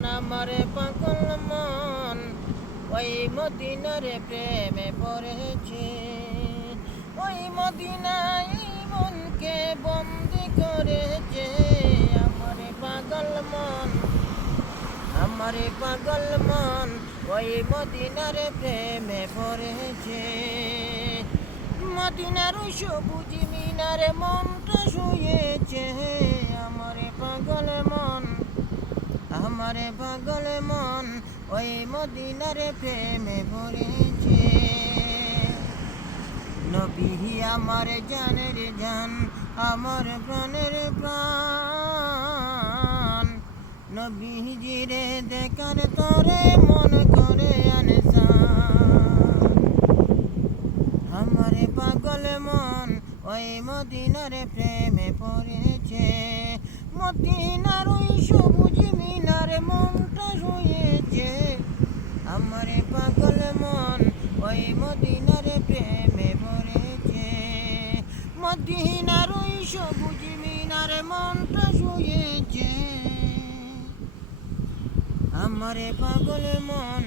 আমারে পাগল মন, ওই মদিনার প্রেমে পড়েছে। ওই মদিনাই মনকে বন্দি করেছে আমারে পাগল মন, আমারে পাগল মন, ওই মদিনার প্রেমে পড়েছে। মদিনার সবুজ মিনারে মনটা শুয়েছে আমারে পাগল মন। আমারে পাগল মন, ওই মদিনার প্রেমে পড়েছে নবী আমার জানের জান, আমার প্রাণের প্রাণ। নবীজিরে দেখার তরে মন করে আনসান। আমারে পাগল মন, ওই মদিনার প্রেমে পড়েছে। মদিনার ওই সবুজ মিনারে মনটা শুয়েছে আমারে পাগল মন ওই মদিনার প্রেমে পড়েছে মদিনার ওই সবুজ মিনার মনটা শুয়েছে। আমারে পাগল মন